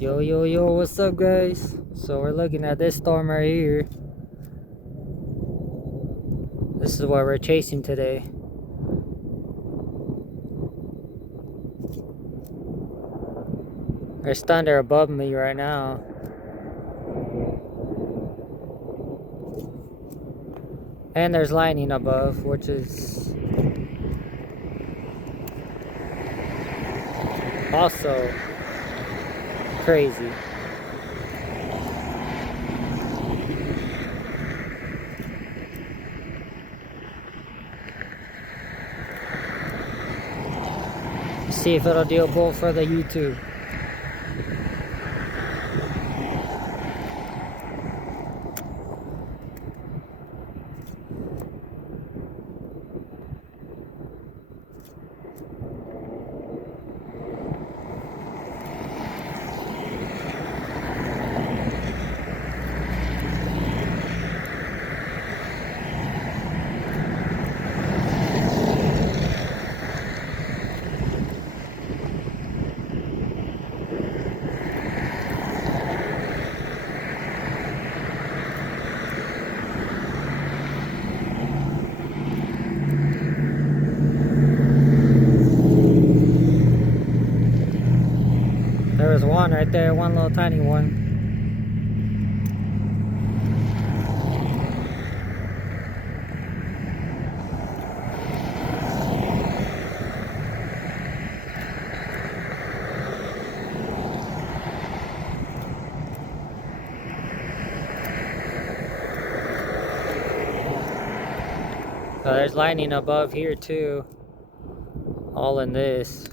Yo, yo, yo, what's up, guys? So, we're looking at this storm right here. This is what we're chasing today. There's thunder above me right now. And there's lightning above, which is also crazy. See if it'll do both for the YouTube. There was one right there, one little tiny one. So there's lightning above here too. All in this.